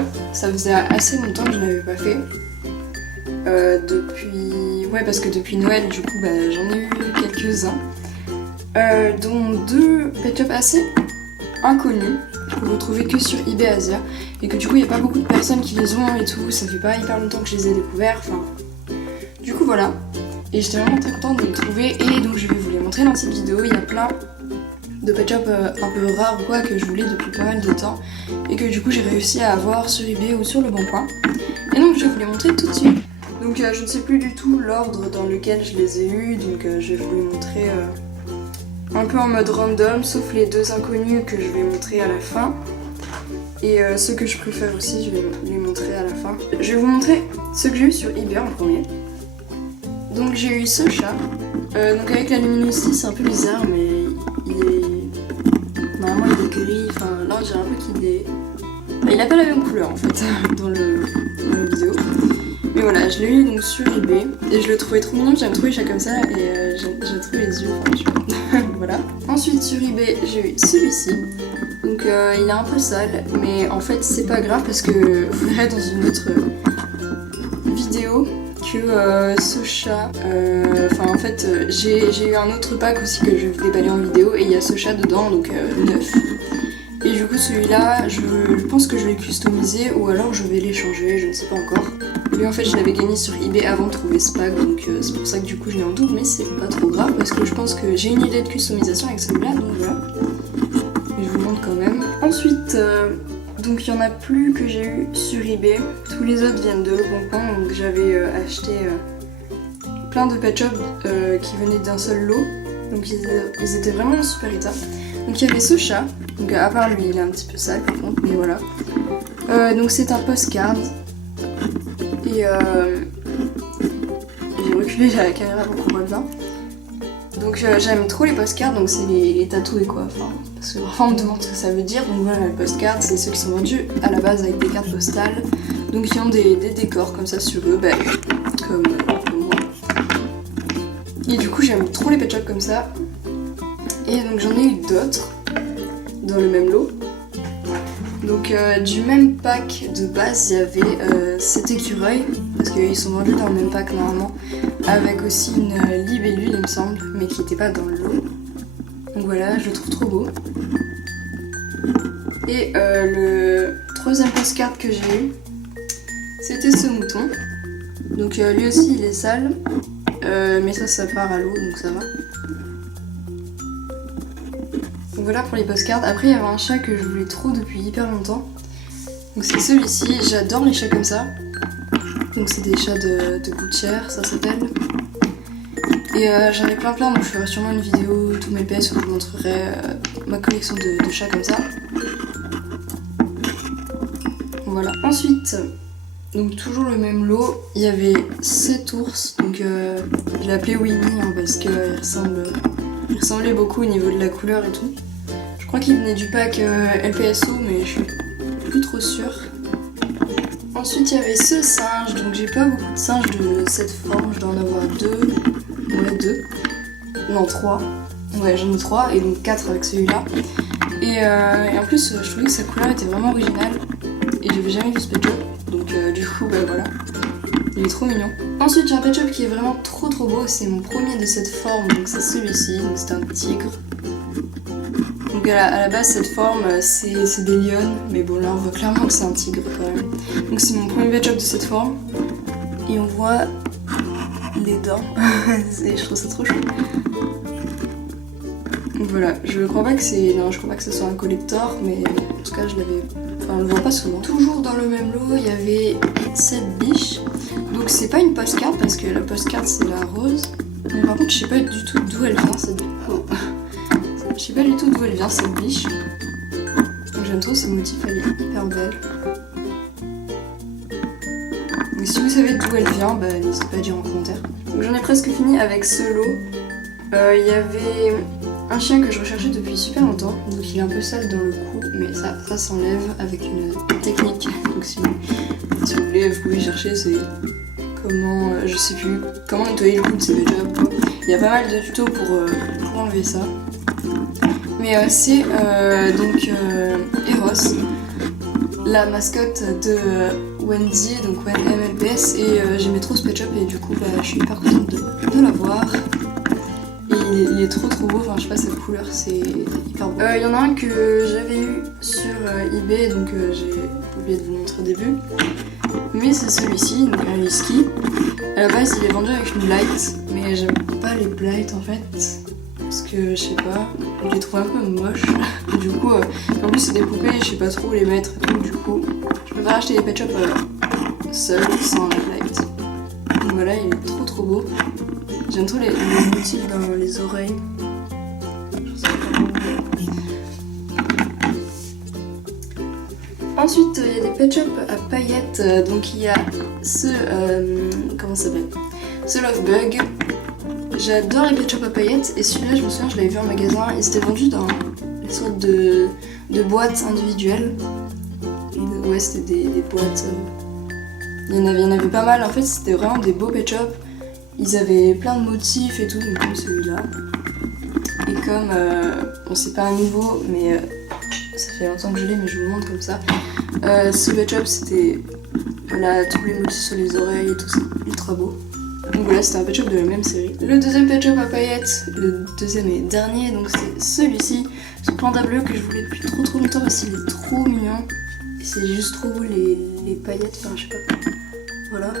job. Ça faisait assez longtemps que je n'avais pas fait. Ouais, parce que depuis Noël, du coup, j'en ai eu quelques-uns. Dont 2 pet shops assez inconnus, que vous retrouvez que sur eBay Asia. Et que du coup, il n'y a pas beaucoup de personnes qui les ont et tout. Ça fait pas hyper longtemps que je les ai découverts. Enfin, du coup, voilà. Et j'étais vraiment très contente de les trouver. Et donc, je vais vous les montrer dans cette vidéo. Il y a plein de pet shops un peu rares ou quoi que je voulais depuis pas mal de temps. Et que du coup, j'ai réussi à avoir sur eBay ou sur Le Bon Coin. Et donc, je vais vous les montrer tout de suite. Donc je ne sais plus du tout l'ordre dans lequel je les ai eus, donc je vais vous les montrer un peu en mode random, sauf les 2 inconnus que je vais montrer à la fin. Et ceux que je préfère aussi, je vais les montrer à la fin. Je vais vous montrer ceux que j'ai eu sur eBay en premier. Donc j'ai eu ce chat. Donc avec la luminosité c'est un peu bizarre, mais il est... Normalement il est gris, enfin là on dirait un peu qu'il est... il a pas la même couleur en fait dans la vidéo. Mais voilà, je l'ai eu donc sur eBay et je le trouvais trop mignon, j'aime trop les chats comme ça et j'ai trop les yeux, franchement. Voilà. Ensuite sur eBay, j'ai eu celui-ci. Donc il est un peu sale, mais en fait c'est pas grave parce que vous verrez dans une autre vidéo que ce chat, en fait j'ai eu un autre pack aussi que je vais vous déballer en vidéo et il y a ce chat dedans, donc neuf. Et du coup celui-là, je pense que je vais le customiser ou alors je vais l'échanger, je ne sais pas encore. Lui en fait je l'avais gagné sur eBay avant de trouver ce pack, donc c'est pour ça que du coup je l'ai en double, mais c'est pas trop grave parce que je pense que j'ai une idée de customisation avec celui-là, donc voilà. Et je vous montre quand même. Ensuite, donc il y en a plus que j'ai eu sur eBay, tous les autres viennent de Le Bon Coin, donc j'avais acheté plein de pet shops qui venaient d'un seul lot, donc ils étaient vraiment en super état. Donc il y avait ce chat, donc à part lui il est un petit peu sale par contre, mais voilà. Donc c'est un postcard. Et j'ai reculé la caméra pour qu'on voit bien. Donc j'aime trop les postcards, donc c'est les tatoués quoi. Enfin, parce que vraiment on me demande ce que ça veut dire. Donc voilà, les postcards c'est ceux qui sont vendus à la base avec des cartes postales. Donc ils ont des décors comme ça sur eux, comme moi. Et du coup j'aime trop les pet shops comme ça. Et donc j'en ai eu d'autres dans le même lot. Donc du même pack de base, il y avait cet écureuil, parce qu'ils sont vendus dans le même pack normalement, avec aussi une libellule il me semble, mais qui n'était pas dans le lot. Donc voilà, je le trouve trop beau. Et le 3e postcard que j'ai eu, c'était ce mouton. Donc lui aussi il est sale, mais ça part à l'eau, donc ça va. Donc voilà pour les postcards. Après il y avait un chat que je voulais trop depuis hyper longtemps. Donc c'est celui-ci, j'adore les chats comme ça. Donc c'est des chats de gouttière, ça s'appelle. Et j'en ai plein donc je ferai sûrement une vidéo, tous mes pets, où je vous montrerai ma collection de chats comme ça. Voilà. Ensuite, donc toujours le même lot, il y avait 7 ours. Donc je l'ai appelé Winnie parce qu'il ressemblait beaucoup au niveau de la couleur et tout. Je crois qu'il venait du pack LPSO, mais je suis plus trop sûre. Ensuite il y avait ce singe, donc j'ai pas beaucoup de singes de cette forme, je dois en avoir 2. Ouais 2. Non 3. Ouais j'en ai 3 et donc 4 avec celui-là. Et en plus je trouvais que sa couleur était vraiment originale. Et j'avais jamais vu ce pet shop, donc du coup voilà. Il est trop mignon. Ensuite j'ai un pet shop qui est vraiment trop beau, c'est mon premier de cette forme, donc c'est celui-ci, donc c'est un tigre. Donc à la base cette forme c'est des lionnes, mais bon là on voit clairement que c'est un tigre quand même. Donc c'est mon premier pet shop de cette forme, et on voit les dents, et je trouve ça trop chouette. Donc voilà, je crois pas que ce soit un collector, mais en tout cas on le voit pas souvent. Toujours dans le même lot, il y avait cette biche. Donc c'est pas une postcard parce que la postcard c'est la rose. Mais par contre je sais pas du tout d'où elle vient cette biche. Oh. Je sais pas du tout d'où elle vient cette biche. Donc j'aime trop ce motif, elle est hyper belle. Mais si vous savez d'où elle vient, n'hésitez pas à dire en commentaire. Donc j'en ai presque fini avec ce lot. Il y avait un chien que je recherchais depuis super longtemps, donc il est un peu sale dans le cou, mais ça s'enlève avec une technique. Donc si vous voulez, vous pouvez chercher, c'est comment, je sais plus, comment nettoyer le cou de ces pet shops. Il y a pas mal de tutos pour enlever ça. Mais c'est donc Eros. la mascotte de Wendy, donc MLBS, et j'aimais trop ce Pet Shop et du coup je suis hyper contente de l'avoir. Et il est trop beau, enfin je sais pas, cette couleur c'est hyper beau. Il y en a un que j'avais eu sur eBay, donc j'ai oublié de vous montrer au début. Mais c'est celui-ci, donc un husky. À la base il est vendu avec une blight, mais j'aime pas les blights en fait. Parce que je sais pas, je les trouve un peu moches. Du coup, en plus c'est des poupées, je sais pas trop où les mettre et tout. Du coup, je préfère acheter les Pet Shop seuls, sans la blight. Donc voilà, il est trop beau. J'aime trop les motifs dans les oreilles. Ensuite, il y a des Pet Shop à paillettes. Donc il y a ce... comment ça s'appelle ? Ce Love Bug. J'adore les Pet Shop à paillettes et celui-là je me souviens je l'avais vu en magasin, il s'était vendu dans les sortes de boîtes individuelles. Ouais, c'était des boîtes, il y en avait pas mal, en fait c'était vraiment des beaux Pet Shop. Ils avaient plein de motifs et tout, donc comme celui-là. Et comme, bon c'est pas un nouveau mais ça fait longtemps que je l'ai mais je vous le montre comme ça. Ce Pet Shop c'était, voilà, tous les motifs sur les oreilles et tout, c'est ultra beau. Donc voilà, c'était un Pet Shop de la même série. Le deuxième Pet Shop à paillettes, le deuxième et dernier, donc c'est celui-ci, ce panda bleu que je voulais depuis trop longtemps parce qu'il est trop mignon. Et c'est juste trop beau les paillettes, enfin je sais pas. Voilà.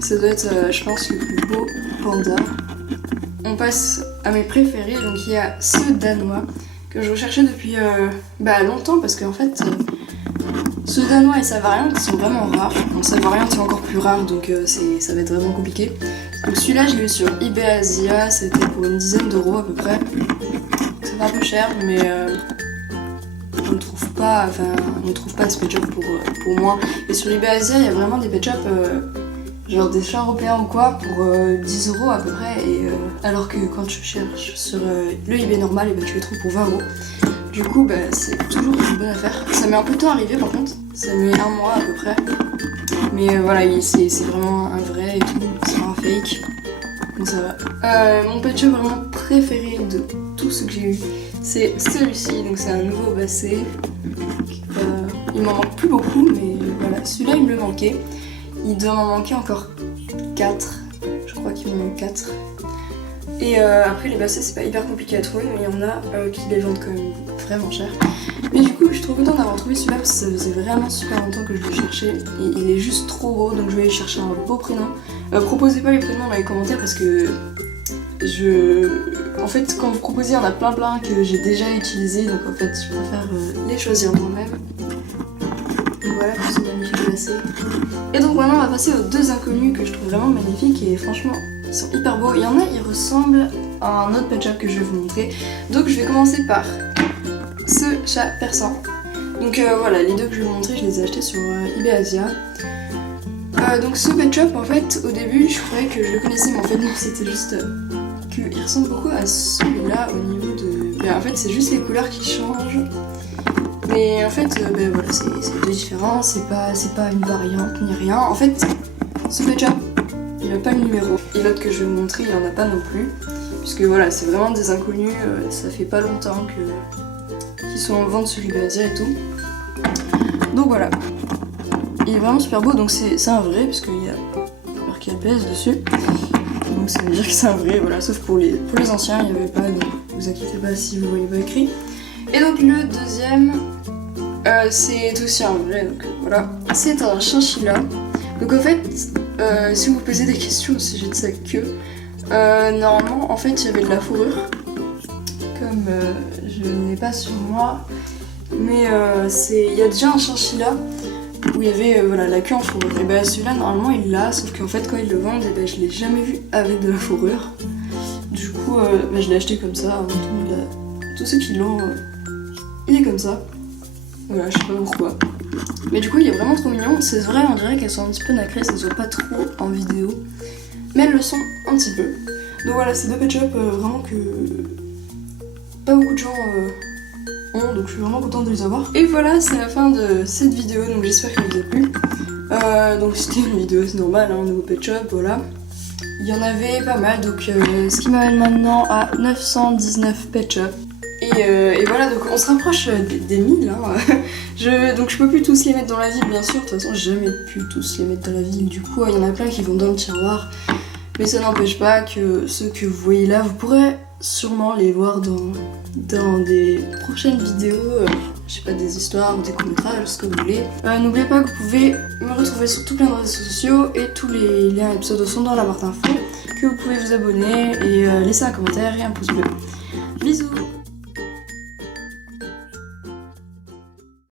Ça doit être, je pense, le plus beau panda. On passe à mes préférés, donc il y a ce danois que je recherchais depuis longtemps parce qu'en fait... Ce danois et sa variante sont vraiment rares. Bon, sa variante est encore plus rare donc ça va être vraiment compliqué. Donc celui-là je l'ai eu sur eBay Asia, c'était pour une dizaine d'euros à peu près. Ça va un peu cher mais on ne trouve pas ce Pet Shop pour moi. Et sur eBay Asia il y a vraiment des Pet Shop genre des chats européens ou quoi pour 10 euros à peu près. Et, alors que quand tu cherches sur le eBay normal tu les trouves pour 20 euros. Du coup, c'est toujours une bonne affaire. Ça met un peu de temps à arriver par contre. Ça met 1 mois à peu près. Mais voilà, c'est vraiment un vrai et tout. C'est pas un fake. Donc ça va. Mon Pet Shop vraiment préféré de tout ce que j'ai eu, c'est celui-ci. Donc c'est un nouveau basset. Il m'en manque plus beaucoup, mais voilà. Celui-là, il me le manquait. Il doit m'en manquer encore 4. Je crois qu'il m'en manque 4. Et après les bassets c'est pas hyper compliqué à trouver mais il y en a qui les vendent quand même vraiment cher. Mais du coup je suis trop contente d'avoir trouvé celui-là parce que ça faisait vraiment super longtemps que je le cherchais et il est juste trop beau donc je vais aller chercher un beau prénom. Proposez pas les prénoms dans les commentaires parce que en fait quand vous proposez il y en a plein que j'ai déjà utilisé donc en fait je préfère les choisir moi-même. Donc voilà pour ce magnifique basset. Et donc maintenant on va passer aux deux inconnus que je trouve vraiment magnifiques et franchement ils sont hyper beaux. Il y en a, ils ressemblent à un autre Pet Shop que je vais vous montrer. Donc je vais commencer par ce chat persan. Donc voilà, les deux que je vais vous montrer, je les ai achetés sur eBay Asia. Donc ce Pet Shop, en fait, au début, je croyais que je le connaissais, mais en fait non, c'était juste qu'il ressemble beaucoup à celui-là au niveau de... en fait, c'est juste les couleurs qui changent. Mais en fait, voilà, c'est deux différents, c'est pas une variante ni rien. En fait, ce Pet Shop, il n'a pas le numéro. Et l'autre que je vais vous montrer, il en a pas non plus. Puisque voilà, c'est vraiment des inconnus, ça fait pas longtemps qu'ils sont en vente sur eBay Asia et tout. Donc voilà. Il est vraiment super beau, donc c'est un vrai, parce qu'il y a marqué LPS dessus. Donc ça veut dire que c'est un vrai, voilà. Sauf pour les anciens, il n'y avait pas, donc vous inquiétez pas si vous voyez pas écrit. Et donc le deuxième, c'est aussi un vrai, donc voilà. C'est un chinchilla. Donc en fait, si vous vous posez des questions au sujet de sa queue, normalement en fait il y avait de la fourrure, comme je n'ai pas sur moi, mais il y a déjà un chinchilla où il y avait voilà, la queue en fourrure. Et celui-là normalement il l'a, sauf qu'en fait quand ils le vendent, je l'ai jamais vu avec de la fourrure. Du coup je l'ai acheté comme ça, tous ceux qui l'ont, il est comme ça. Voilà, je sais pas pourquoi. Mais du coup, il est vraiment trop mignon. C'est vrai, on dirait qu'elles sont un petit peu nacrées, ça se voit pas trop en vidéo. Mais elles le sont un petit peu. Donc voilà, c'est deux Pet Shop vraiment que pas beaucoup de gens ont, donc je suis vraiment contente de les avoir. Et voilà, c'est la fin de cette vidéo, donc j'espère qu'elle vous a plu. Donc c'était une vidéo, c'est normal, un nouveau Pet Shop, voilà. Il y en avait pas mal, donc ce qui m'amène maintenant à 919 Pet Shop. Et voilà, donc on se rapproche des 1000. Hein. Donc je peux plus tous les mettre dans la ville, bien sûr. De toute façon, j'ai jamais pu tous les mettre dans la ville. Du coup, il y en a plein qui vont dans le tiroir. Mais ça n'empêche pas que ceux que vous voyez là, vous pourrez sûrement les voir dans des prochaines vidéos. Je sais pas, des histoires ou des courts-métrages, ce que vous voulez. N'oubliez pas que vous pouvez me retrouver sur tout plein de réseaux sociaux et tous les liens et pseudos sont dans la barre d'infos. Que vous pouvez vous abonner et laisser un commentaire et un pouce bleu. Bisous!